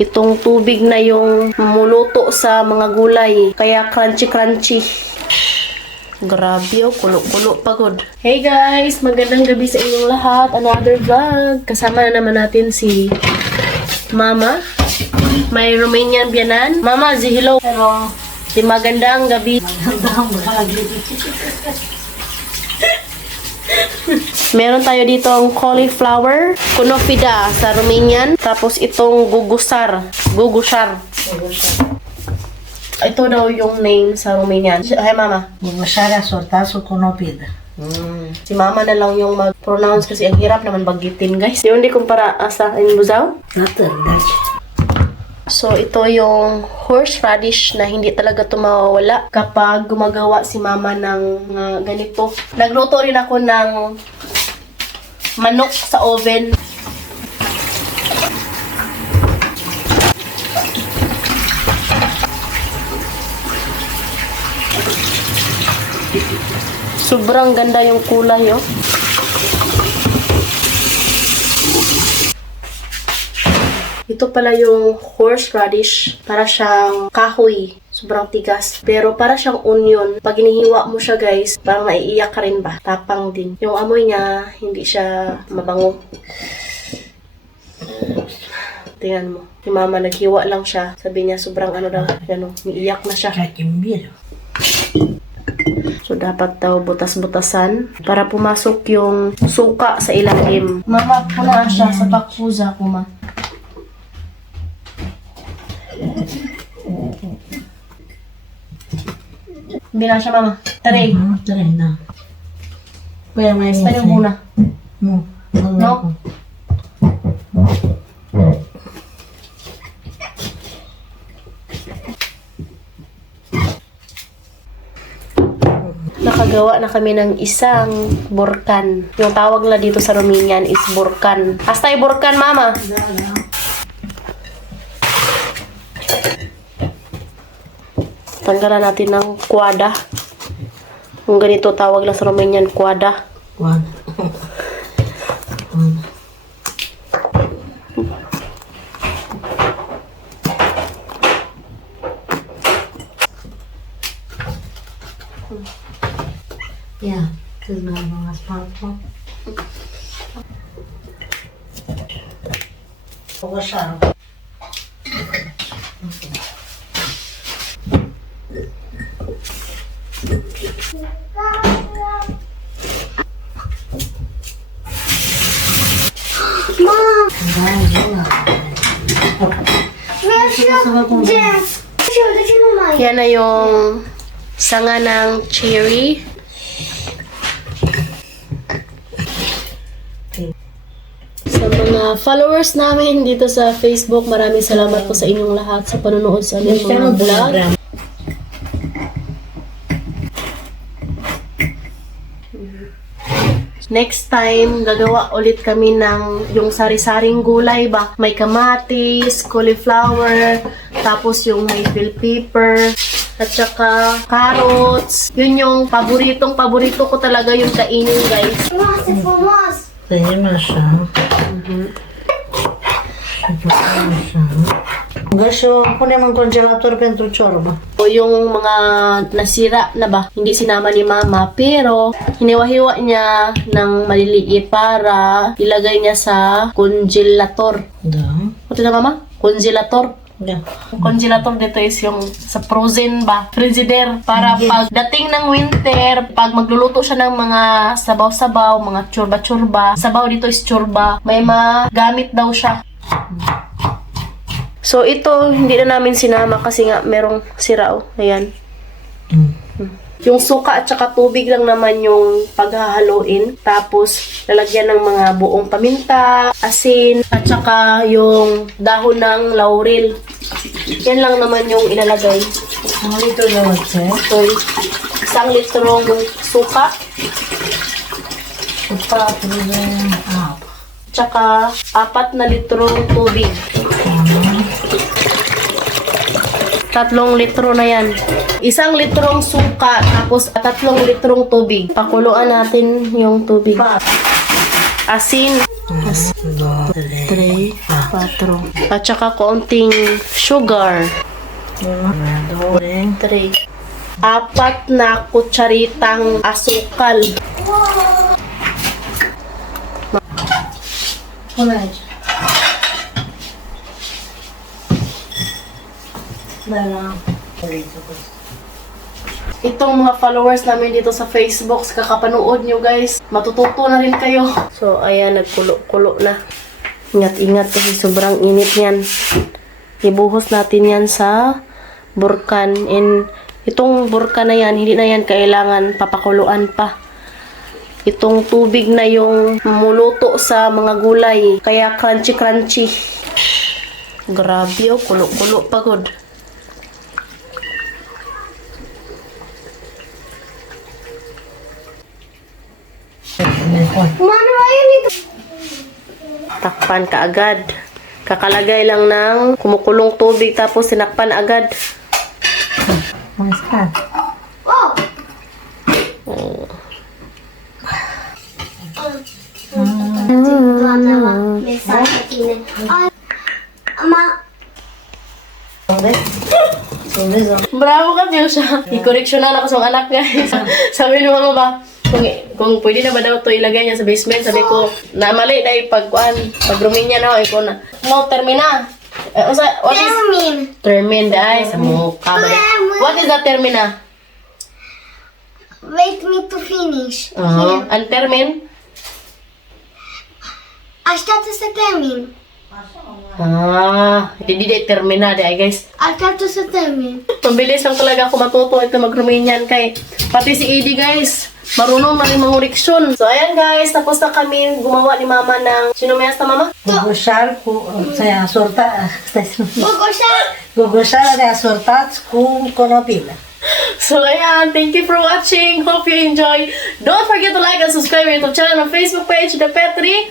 itong tubig na yung muluto sa mga gulay. Kaya crunchy-crunchy. Grabe oh, kulo-kulo pagod. Hey guys, magandang gabi sa inyong lahat. Another vlog. Kasama na naman natin si Mama. May Romanian biyanan. Mama, say hello. Pero, Si magandang gabi. Meron tayo dito ang cauliflower, kunofida sa Romanian. Tapos itong gugusar. Gugusar. Ito daw yung name sa Romanian. Hi, Mama. Bugășarea sortasul cu nopidă. Si Mama na lang yung mag-pronounce kasi ang hirap naman bagitin, guys. Yung di kumpara sa Inbuzaw. Natârdaci. So, ito yung horseradish na hindi talaga ito mawawala kapag gumagawa si Mama ng ganito. Nagluto rin ako ng manok sa oven. Sobrang ganda yung kulay, oh. Ito pala yung horseradish. Para siyang kahoy. Sobrang tigas. Pero para siyang onion. Pag inihiwa mo siya, guys, parang naiiyak ka rin ba? Tapang din. Yung amoy niya, hindi siya mabango. Tingnan mo. Si Mama, naghiwa lang siya. Sabi niya, sobrang ano daw. Ano, umiiyak na siya. Cachimbir. So, dapat daw butas-butasan para pumasok yung suka sa ilalim. Mama, punaan siya sa bakpuza ko, ma. Bila siya, Mama. Taray. Taray na. Păi mai Taray muna. Nu. No? Nakagawa na kami ng isang burkan. Yung tawag na dito sa Romanian is burkan. Hastay burkan, Mama. Da, da. Tanggalan natin ng kwada. Kung ganito tawag lang sa Romanian, kwada. Coadă. Ia, câți mai am asfaltul? Bugășarul. Yan na yung sanga ng cherry. Sa mga followers namin dito sa Facebook, maraming salamat po sa inyong lahat sa panonood sa aming mga vlog. Next time, gagawa ulit kami ng yung sari-saring gulay ba? May kamatis, cauliflower, tapos yung may bell pepper, at saka carrots. Yun yung paborito ko talaga yung kainin, guys. Tăiem așa. Și punem așa. Și o punem în congelator pentru ciorbă. O yung mga nasira na ba, hindi sinama ni Mama, pero hiniwa-hiwa niya ng maliliit para ilagay niya sa congelator. Da. Ito na, Mama? Congelator. Da. Yung congelator dito is yung sa frozen ba, frigider. Para pagdating ng winter, pag magluluto siya ng mga sabaw-sabaw, mga tsorba-tsorba, sabaw dito is tsorba, may magamit daw siya. So, ito, hindi na namin sinama kasi nga merong sira, oh. Ayan. Yung suka at saka tubig lang naman yung paghahaluin. Tapos, lalagyan ng mga buong paminta, asin, at saka yung dahon ng laurel. Yan lang naman yung ilalagay. Un litru de oțet. So, 1 litrong suka, Cu 4 de apă. tsaka 4 na litrong tubig. 3 litro na yan. 1 litrong suka, tapos 3 litrong tubig. Pakuluan natin yung tubig. Asin. Dos, 3, 4. At saka konting sugar. 3. 4 na kutsaritang asukal. Itong mga followers namin dito sa Facebook, kakapanood nyo guys, matututo na rin kayo. So, ayan, nagkulo-kulo na. Ingat-ingat kasi sobrang init yan. Ibuhos natin yan sa burkan. And itong burkan na yan, hindi na yan kailangan papakuluan pa. Itong tubig na yung muluto sa mga gulay. Kaya crunchy-crunchy. Grabe oh, kulo-kulo pagod. Takpan ka agad. Kakalagay lang ng kumukulong tubig tapos sinakpan agad. Mas ka. Bravo ka, Piusha. I-correction na ako sa mga anak, guys. Sabi ng mga ba, kung pwede na ba daw to ilagay niya sa basement, sabi ko, na mali na pag-rooming niya na, ikaw na. No, termina. What is termin, dahil sa mukha ba? What is the termina? Wait me to finish. Ang termin? Așteaptă să termin. Hindi termina, dahil guys. Așteaptă să termin. Mabilis lang talaga ako matuto ito mag-Romanian kay pati si Edie guys. Marunong na rin mangureksyon. So ayan guys, tapos na kami gumawa ni mama ng sinumayas na mama? Gogoșar cu... Să-i asorta... Gogoșar! Gogoșar de asortați cu conopilă. So ayan, thank you for watching. Hope you enjoy. Don't forget to like and subscribe to our channel on Facebook page, The Petri